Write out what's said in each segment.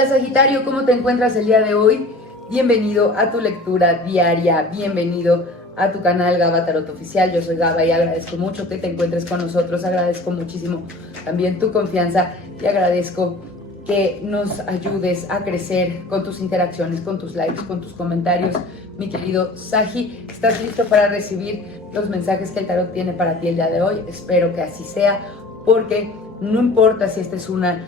Hola Sagitario, ¿cómo te encuentras el día de hoy? Bienvenido a tu lectura diaria, bienvenido a tu canal Gaba Tarot Oficial. Yo soy Gaba y agradezco mucho que te encuentres con nosotros, agradezco muchísimo también tu confianza y agradezco que nos ayudes a crecer con tus interacciones, con tus likes, con tus comentarios. Mi querido Sagi, ¿estás listo para recibir los mensajes que el tarot tiene para ti el día de hoy? Espero que así sea, porque no importa si esta es una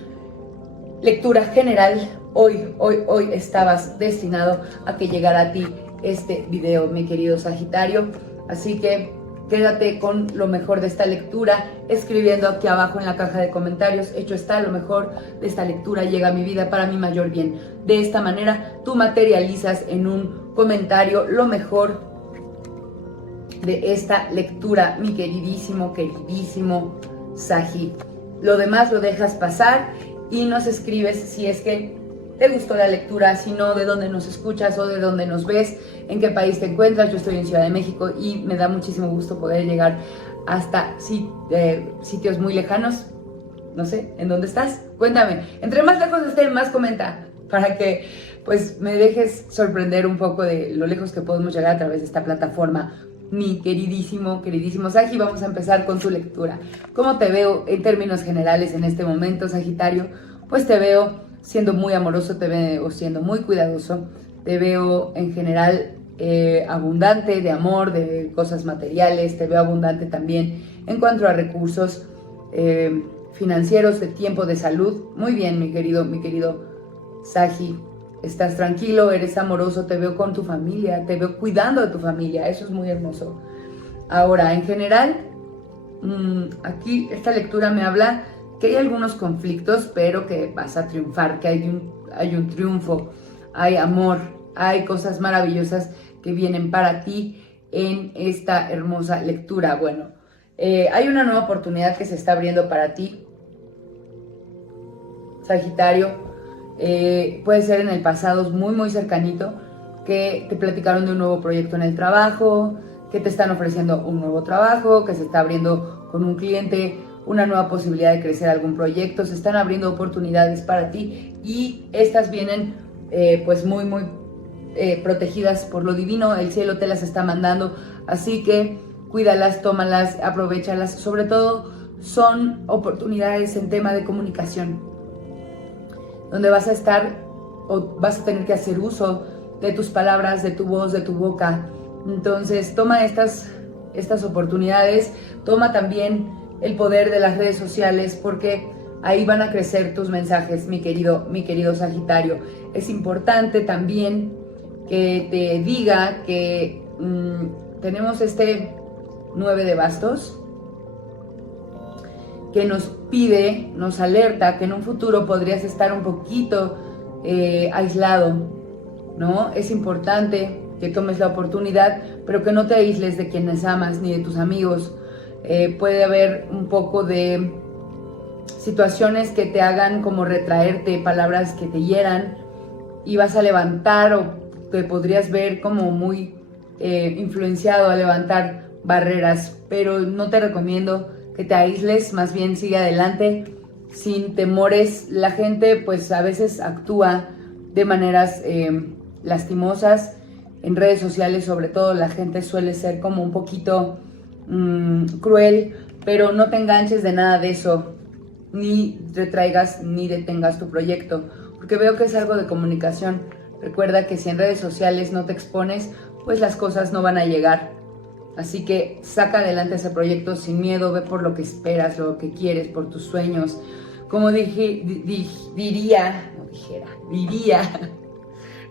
lectura general, hoy estabas destinado a que llegara a ti este video, mi querido Sagitario. Así que quédate con lo mejor de esta lectura, escribiendo aquí abajo en la caja de comentarios: hecho está, lo mejor de esta lectura llega a mi vida para mi mayor bien. De esta manera tú materializas en un comentario lo mejor de esta lectura, mi queridísimo Sagi. Lo demás lo dejas pasar y nos escribes si es que te gustó la lectura, si no, de dónde nos escuchas o de dónde nos ves, en qué país te encuentras. Yo estoy en Ciudad de México y me da muchísimo gusto poder llegar hasta sitios muy lejanos. No sé, ¿en dónde estás? Cuéntame. Entre más lejos estén, más comenta, para que pues me dejes sorprender un poco de lo lejos que podemos llegar a través de esta plataforma. Mi queridísimo Sagi, vamos a empezar con tu lectura. ¿Cómo te veo en términos generales en este momento, Sagitario? Pues te veo siendo muy amoroso, te veo siendo muy cuidadoso, te veo en general abundante de amor, de cosas materiales, te veo abundante también en cuanto a recursos financieros, de tiempo, de salud. Muy bien, mi querido Sagi. Estás tranquilo, eres amoroso, te veo con tu familia, te veo cuidando de tu familia, eso es muy hermoso. Ahora, en general, aquí esta lectura me habla que hay algunos conflictos, pero que vas a triunfar, que hay un triunfo, hay amor, hay cosas maravillosas que vienen para ti en esta hermosa lectura. Bueno, hay una nueva oportunidad que se está abriendo para ti, Sagitario. Puede ser en el pasado muy cercanito, que te platicaron de un nuevo proyecto en el trabajo, que te están ofreciendo un nuevo trabajo, que se está abriendo con un cliente una nueva posibilidad de crecer algún proyecto, se están abriendo oportunidades para ti y estas vienen pues muy protegidas por lo divino. El cielo te las está mandando, así que cuídalas, tómalas, aprovéchalas. Sobre todo son oportunidades en tema de comunicación, donde vas a estar o vas a tener que hacer uso de tus palabras, de tu voz, de tu boca. Entonces toma estas oportunidades, toma también el poder de las redes sociales, porque ahí van a crecer tus mensajes, mi querido Sagitario. Es importante también que te diga que tenemos este 9 de bastos, que nos pide, nos alerta que en un futuro podrías estar un poquito aislado, ¿no? Es importante que tomes la oportunidad, pero que no te aísles de quienes amas ni de tus amigos. Puede haber un poco de situaciones que te hagan como retraerte, palabras que te hieran, y vas a levantar, o te podrías ver como muy influenciado a levantar barreras, pero no te recomiendo que te aísles, más bien sigue adelante sin temores. La gente pues a veces actúa de maneras lastimosas en redes sociales, sobre todo la gente suele ser como un poquito cruel, pero no te enganches de nada de eso, ni retraigas ni detengas tu proyecto, porque veo que es algo de comunicación. Recuerda que si en redes sociales no te expones, pues las cosas no van a llegar. Así que saca adelante ese proyecto sin miedo, ve por lo que esperas, lo que quieres, por tus sueños. Como diría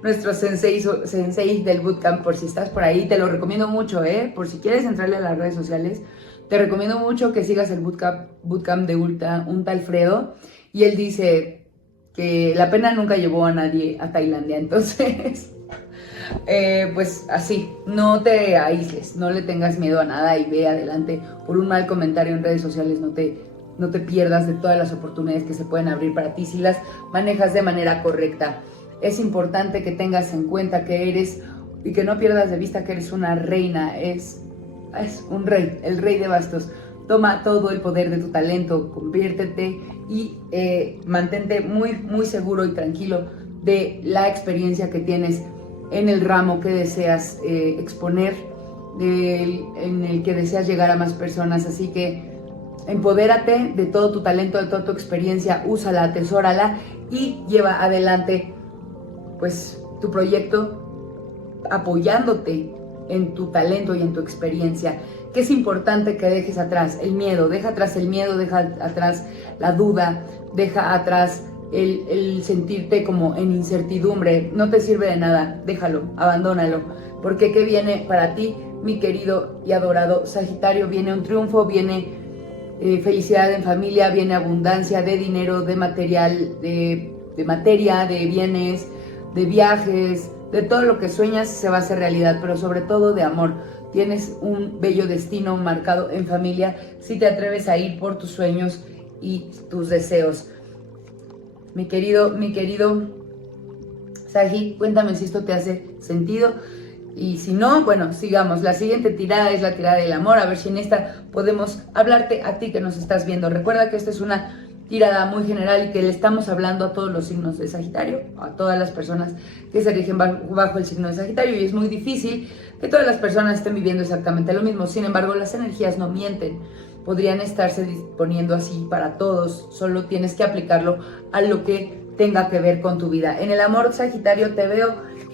nuestro sensei del bootcamp, por si estás por ahí, te lo recomiendo mucho, por si quieres entrarle a las redes sociales, te recomiendo mucho que sigas el bootcamp de un tal Fredo, y él dice que la pena nunca llevó a nadie a Tailandia. Entonces pues así, no te aísles, no le tengas miedo a nada y ve adelante. Por un mal comentario en redes sociales no te pierdas de todas las oportunidades que se pueden abrir para ti si las manejas de manera correcta. Es importante que tengas en cuenta que eres, y que no pierdas de vista que eres una reina, es un rey, el rey de bastos. toma todo el poder de tu talento, conviértete y mantente muy, muy seguro y tranquilo de la experiencia que tienes en el ramo que deseas exponer, en el que deseas llegar a más personas. Así que empodérate de todo tu talento, de toda tu experiencia, úsala, atesórala y lleva adelante pues tu proyecto apoyándote en tu talento y en tu experiencia. Que es importante que dejes atrás el miedo, deja atrás el miedo, deja atrás la duda, deja atrás el sentirte como en incertidumbre. No te sirve de nada, déjalo, abandónalo, porque ¿qué viene para ti, mi querido y adorado Sagitario? Viene un triunfo, viene felicidad en familia, viene abundancia de dinero, de material, de materia, de bienes, de viajes, de todo lo que sueñas se va a hacer realidad, pero sobre todo de amor. Tienes un bello destino marcado en familia si te atreves a ir por tus sueños y tus deseos. Mi querido Sagi, cuéntame si esto te hace sentido. Y si no, bueno, sigamos. La siguiente tirada es la tirada del amor. A ver si en esta podemos hablarte a ti que nos estás viendo. Recuerda que esta es una tirada muy general y que le estamos hablando a todos los signos de Sagitario, a todas las personas que se rigen bajo el signo de Sagitario, y es muy difícil que todas las personas estén viviendo exactamente lo mismo. Sin embargo, las energías no mienten, podrían estarse disponiendo así para todos, solo tienes que aplicarlo a lo que tenga que ver con tu vida. En el amor, Sagitario, te veo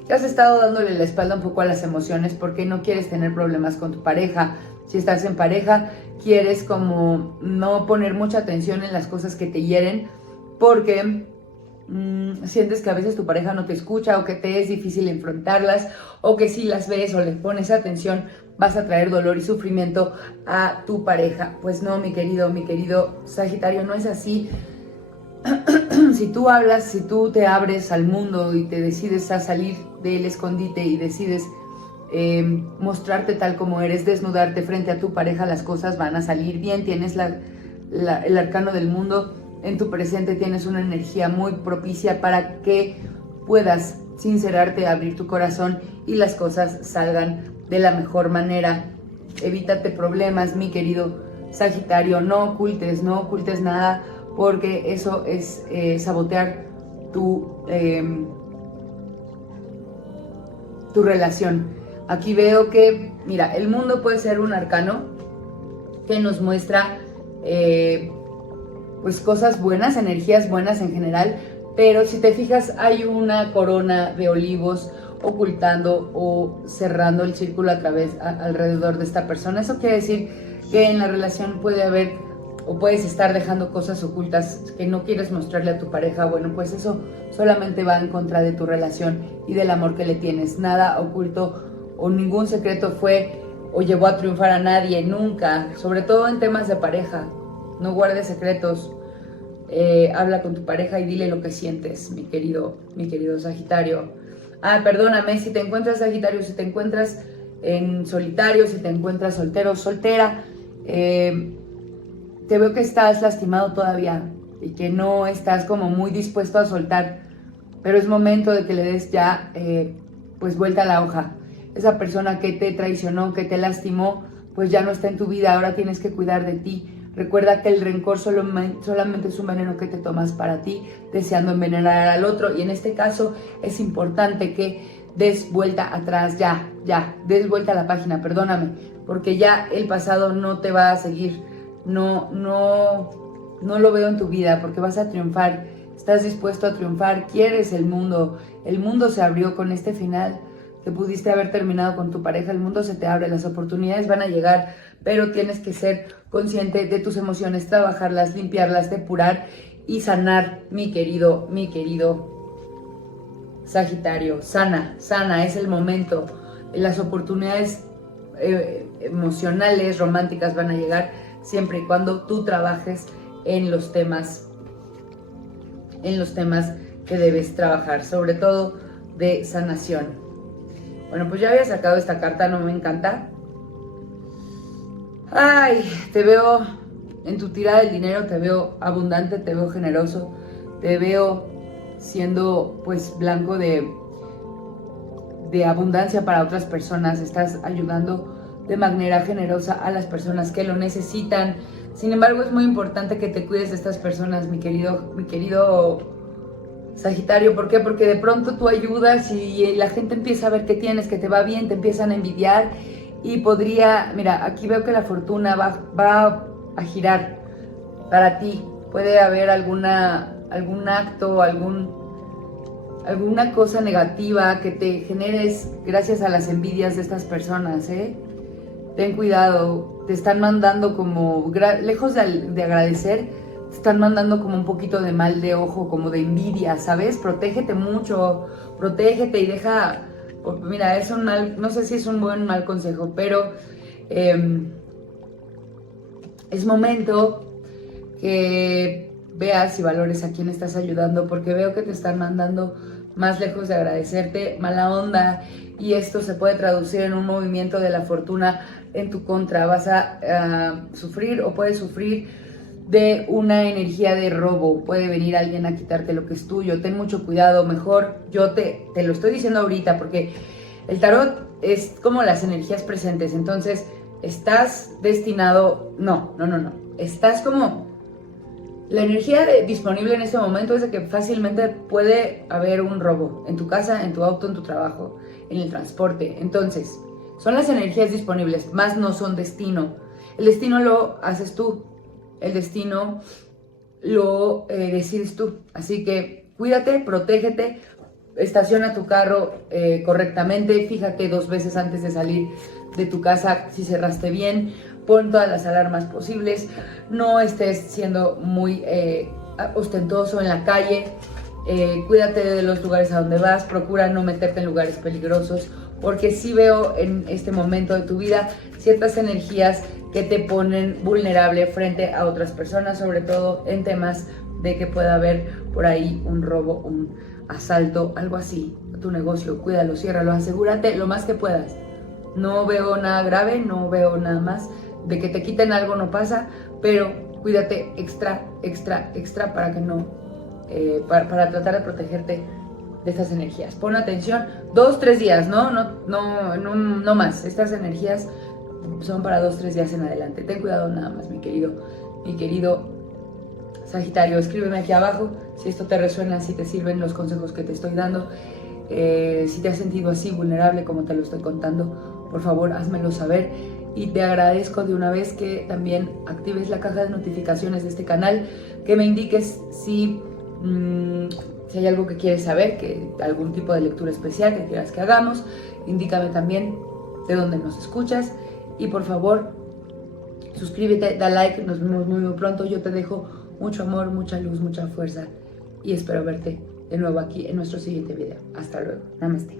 que has estado dándole la espalda un poco a las emociones porque no quieres tener problemas con tu pareja. Si estás en pareja, quieres como no poner mucha atención en las cosas que te hieren porque sientes que a veces tu pareja no te escucha o que te es difícil enfrentarlas, o que si las ves o le pones atención vas a traer dolor y sufrimiento a tu pareja. Pues no, mi querido Sagitario, no es así. Si tú hablas, si tú te abres al mundo y te decides a salir del escondite y decides mostrarte tal como eres, desnudarte frente a tu pareja, las cosas van a salir bien. Tienes el arcano del mundo en tu presente, tienes una energía muy propicia para que puedas sincerarte, abrir tu corazón y las cosas salgan de la mejor manera. Evítate problemas, mi querido Sagitario, no ocultes nada, porque eso es sabotear tu relación. Aquí veo que, mira, el mundo puede ser un arcano que nos muestra pues cosas buenas, energías buenas en general, pero si te fijas hay una corona de olivos ocultando o cerrando el círculo alrededor de esta persona. Eso quiere decir que en la relación puede haber o puedes estar dejando cosas ocultas que no quieres mostrarle a tu pareja. Bueno, pues eso solamente va en contra de tu relación y del amor que le tienes. Nada oculto o ningún secreto fue o llevó a triunfar a nadie, nunca, sobre todo en temas de pareja. No guardes secretos, habla con tu pareja y dile lo que sientes, mi querido Sagitario. Perdóname, si te encuentras Sagitario, si te encuentras en solitario, si te encuentras soltero, soltera, te veo que estás lastimado todavía y que no estás como muy dispuesto a soltar, pero es momento de que le des ya pues vuelta a la hoja. Esa persona que te traicionó, que te lastimó, pues ya no está en tu vida, ahora tienes que cuidar de ti. Recuerda que el rencor solamente es un veneno que te tomas para ti, deseando envenenar al otro, y en este caso es importante que des vuelta atrás, des vuelta a la página, perdóname, porque ya el pasado no te va a seguir. No lo veo en tu vida, porque vas a triunfar, estás dispuesto a triunfar, quieres el mundo se abrió con este final que pudiste haber terminado con tu pareja. El mundo se te abre, las oportunidades van a llegar, pero tienes que ser consciente de tus emociones, trabajarlas, limpiarlas, depurar y sanar, mi querido Sagitario. Sana, es el momento. Las oportunidades emocionales, románticas van a llegar siempre y cuando tú trabajes en los temas que debes trabajar, sobre todo de sanación. Bueno, pues ya había sacado esta carta, no me encanta. Ay, te veo en tu tirada del dinero, te veo abundante, te veo generoso, te veo siendo pues blanco de abundancia para otras personas. Estás ayudando de manera generosa a las personas que lo necesitan. Sin embargo, es muy importante que te cuides de estas personas, mi querido Sagitario. ¿Por qué? Porque de pronto tú ayudas y la gente empieza a ver que tienes, que te va bien, te empiezan a envidiar y podría, mira, aquí veo que la fortuna va a girar para ti. Puede haber algún acto, alguna cosa negativa que te generes gracias a las envidias de estas personas, ¿eh? Ten cuidado, te están mandando como, lejos de agradecer, te están mandando como un poquito de mal de ojo, como de envidia, ¿sabes? Protégete mucho, protégete y deja, mira, es un mal, no sé si es un buen o mal consejo, pero es momento que veas y valores a quién estás ayudando, porque veo que te están mandando más lejos de agradecerte, mala onda, y esto se puede traducir en un movimiento de la fortuna en tu contra. Vas a sufrir o puedes sufrir de una energía de robo. Puede venir alguien a quitarte lo que es tuyo. Ten mucho cuidado, mejor yo te lo estoy diciendo ahorita, porque el tarot es como las energías presentes. Entonces, estás destinado, no, estás como, la energía disponible en este momento es de que fácilmente puede haber un robo en tu casa, en tu auto, en tu trabajo, en el transporte. Entonces, son las energías disponibles, más no son destino. El destino lo haces tú, el destino lo decides tú. Así que cuídate, protégete, estaciona tu carro correctamente, fíjate 2 veces antes de salir de tu casa si cerraste bien, pon todas las alarmas posibles, no estés siendo muy ostentoso en la calle, cuídate de los lugares a donde vas, procura no meterte en lugares peligrosos, porque sí veo en este momento de tu vida ciertas energías que te ponen vulnerable frente a otras personas, sobre todo en temas de que pueda haber por ahí un robo, un asalto, algo así. Tu negocio, cuídalo, ciérralo, asegúrate lo más que puedas. No veo nada grave, no veo nada más. De que te quiten algo no pasa, pero cuídate extra para que no, para tratar de protegerte de estas energías. Pon atención, 2-3 días, no más. Estas energías son para 2-3 días en adelante. Ten cuidado nada más, mi querido Sagitario. Escríbeme aquí abajo si esto te resuena, si te sirven los consejos que te estoy dando. Si te has sentido así vulnerable como te lo estoy contando, por favor házmelo saber, y te agradezco de una vez que también actives la caja de notificaciones de este canal, que me indiques si hay algo que quieres saber, que algún tipo de lectura especial que quieras que hagamos. Indícame también de dónde nos escuchas y por favor suscríbete, da like. Nos vemos muy pronto. Yo te dejo mucho amor, mucha luz, mucha fuerza y espero verte de nuevo aquí en nuestro siguiente video. Hasta luego. Namaste.